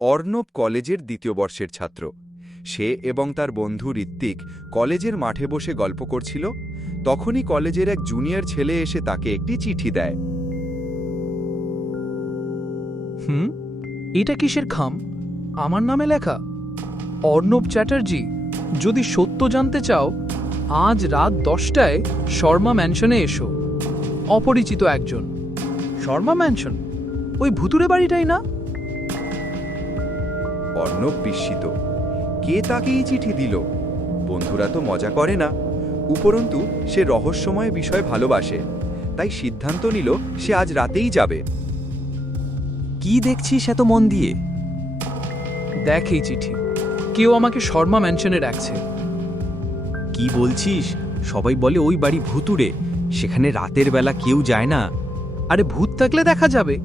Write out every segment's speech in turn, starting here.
অর্ণব কলেজের দ্বিতীয় বর্ষের ছাত্র। সে এবং তার বন্ধু ঋত্বিক কলেজের মাঠে বসে গল্প করছিল। তখনই কলেজের এক জুনিয়র ছেলে এসে তাকে একটি চিঠি দেয়। হুম? এটা কিসের খাম? আমার নামে লেখা? অর্ণব চ্যাটার্জি, যদি সত্য জানতে চাও, আজ রাত দশটায় শর্মা ম্যানশনে এসো। অপরিচিত একজন। শর্মা ম্যানশন? ওই ভুতুরে বাড়িটাই না? অর্ণব বিস্মিত। কে তাকে এই চিঠি দিল? বন্ধুরা তো মজা করে না। উপরন্তু সে রহস্যময় বিষয় ভালোবাসে। তাই সিদ্ধান্ত নিল সে আজ রাতেই যাবে। কি দেখছিস এত মন দিয়ে? দেখ এই চিঠি। কেউ আমাকে শর্মা ম্যানশনে রাখছে কি বলছিস? সবাই বলে ওই বাড়ি ভুতুরে সেখানে রাতের বেলা কেউ যায় না। আরে ভূত থাকলে দেখা যাবে।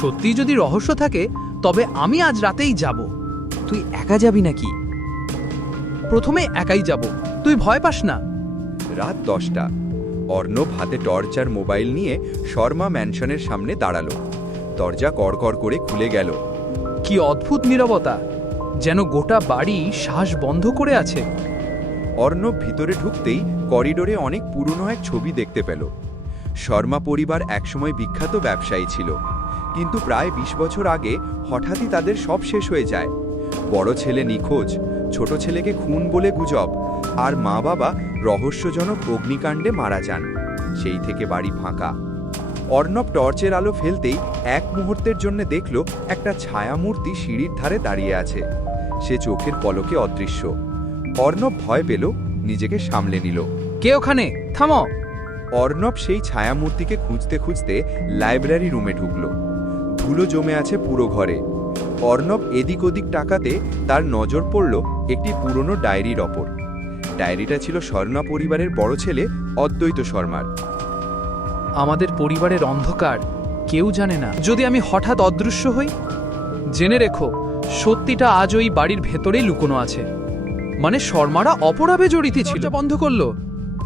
সত্যিই যদি রহস্য থাকে তবে আমি আজ রাতেই যাব। তুই একা যাবি নাকি? প্রথমে একাই যাব। তুই ভয় পাস না। রাত দশটা। অর্ণব হাতে টর্চ আর মোবাইল নিয়ে শর্মা ম্যানশনের সামনে দাঁড়াল। দরজা কড়কড় করে খুলে গেল। কি অদ্ভুত নীরবতা! যেন গোটা বাড়ি শ্বাস বন্ধ করে আছে। অর্ণব ভিতরে ঢুকতেই করিডোরে অনেক পুরনো এক ছবি দেখতে পেল। শর্মা পরিবার একসময় বিখ্যাত ব্যবসায়ী ছিল। কিন্তু প্রায় ২০ বছর আগে হঠাৎই তাদের সব শেষ হয়ে যায়। বড় ছেলে নিখোঁজ ছোট ছেলেকে খুন বলে গুজব আর মা বাবা রহস্যজনক অগ্নিকাণ্ডে মারা যান। সেই থেকে বাড়ি ফাঁকা। অর্ণব টর্চের আলো ফেলতেই এক মুহূর্তের জন্য দেখল একটা ছায়ামূর্তি সিঁড়ির ধারে দাঁড়িয়ে আছে। সে চোখের পলকে অদৃশ্য। অর্ণব ভয় পেল নিজেকে সামলে নিল। কে ওখানে? থামো। অর্ণব সেই ছায়ামূর্তিকে খুঁজতে খুঁজতে লাইব্রেরি রুমে ঢুকল। ধুলো জমে আছে পুরো ঘরে। অর্ণব এদিক ওদিক টাকাতে তার নজর পড়ল একটি পুরনো ডায়েরির ওপর। ডায়েরিটা ছিল স্বর্ণা পরিবারের বড় ছেলে অদ্বৈত শর্মার। আমাদের পরিবারের অন্ধকার কেউ জানে না। যদি আমি হঠাৎ অদৃশ্য হই? জেনে রেখো সত্যিটা আজ ওই বাড়ির ভেতরেই লুকোনো আছে। মানে শর্মারা অপরাধে জড়িত ছিল। বন্ধ করল।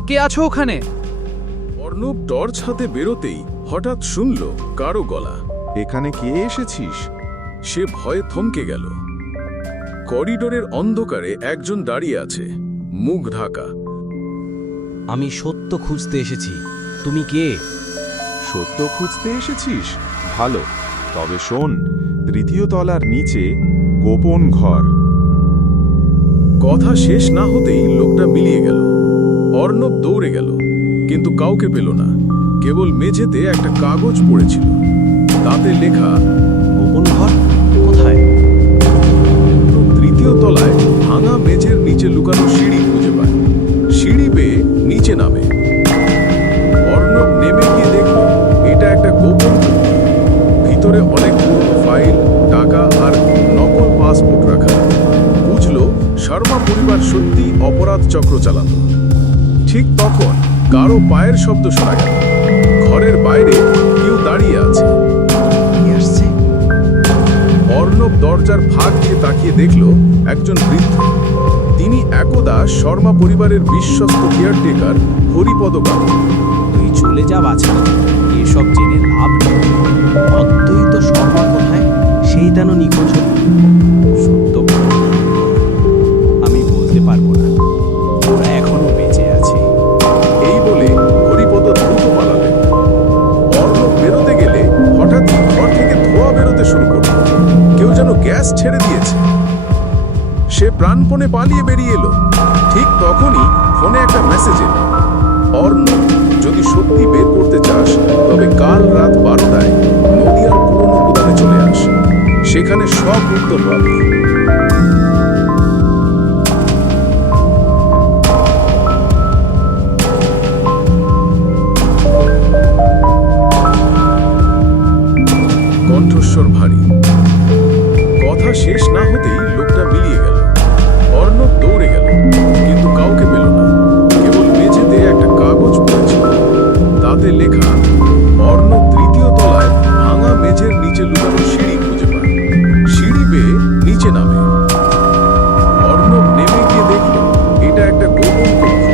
কে আছো ওখানে? অর্ণব টর্চ হাতে বেরোতেই হঠাৎ শুনল কারও গলা। এখানে কে এসেছিস? সে ভয়ে থমকে গেল। করিডোরের অন্ধকারে একজন দাঁড়িয়ে আছে মুখ ঢাকা। আমি সত্য খুঁজতে এসেছি। তুমি কে? সত্য খুঁজতে এসেছিস? ভালো। তবে শোন তৃতীয় তলার নিচে গোপন ঘর। কথা শেষ না হতেই লোকটা মিলিয়ে গেল। অর্ণব দৌড়ে গেল কিন্তু কাউকে পেল না। কেবল মেঝেতে একটা কাগজ পড়েছিল। তাতে লেখা গোপন ঘর? কোথায়? তৃতীয় তলায় ভাঙা মেঝের নিচে লুকানো সিঁড়ি খুঁজে পায়। সিঁড়ি বেয়ে নিচে নামে। অর্ণব নেমে গিয়ে দেখল, এটা একটা গোপন ভিতরে অনেক পুরনো ফাইল, টাকা আর নকল পাসপোর্ট রাখা। বুঝল, শর্মা পরিবার সত্যি অপরাধ চক্র চালাত। ঠিক তখন কারও পায়ের শব্দ শোনা গেল। ঘরের বাইরে কেউ দাঁড়িয়ে আছে। অর্ণব দরজার ফাঁক দিয়ে তাকিয়ে দেখল একজন বৃদ্ধ। তিনি একদা শর্মা পরিবারের বিশ্বস্ত কেয়ারটেকার হরিপদ বাবু। তুই চলে যা বাছা, এসব জেনে লাভ নেই। অদ্বৈত শর্মা কোথায়? সেই তেন নিখোঁজ সে প্রাণপণে পালিয়ে বেরিয়ে এলো। ঠিক তখনই ফোনে একটা মেসেজ এলো। অর্ণ যদি সত্যি বের করতে চাস, তবে কাল রাত বারোটায় নদিয়ার পুরনো গুদামে চলে আস। সেখানে সব উত্তর পাবি। নিচে নামে। অর্ণব নেমে গিয়ে দেখল, এটা একটা গোপন কক্ষ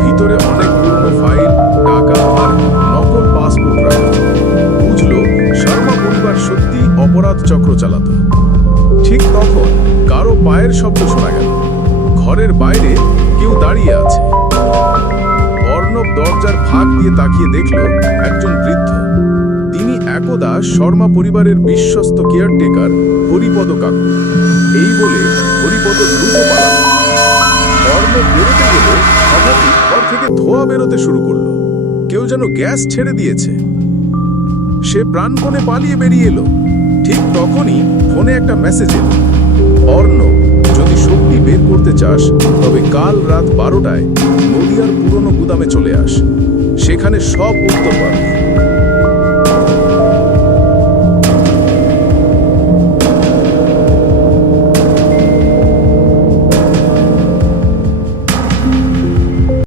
ভিতরে অনেক পুরনো ফাইল, টাকা আর নকল পাসপোর্ট রাখা বুঝলো, শর্মা পরিবার সত্যি অপরাধ চক্র চালাতো। ঠিক পায়ের শব্দ শোনা গেল। ঘরের বাইরে কেউ দাঁড়িয়ে আছে। অর্ণব দরজার ফাঁক দিয়ে তাকিয়ে দেখল একজন বৃদ্ধ। একদা শর্মা পরিবারের বিশ্বস্ত কেয়ারটেকার হরিপদ কাকু। এই বলে হরিপদ থেকে ধোয়া বেরোতে শুরু করল। কেউ যেন গ্যাস ছেড়ে দিয়েছে। সে প্রাণপণে পালিয়ে বেরিয়ে এলো। ঠিক তখনই ফোনে একটা মেসেজ এলো। অর্ণ, যদি শক্তি বের করতে চাস, তবে কাল রাত বারোটায় নদিয়ার পুরনো গুদামে চলে আস। সেখানে সব উত্তর পাবি।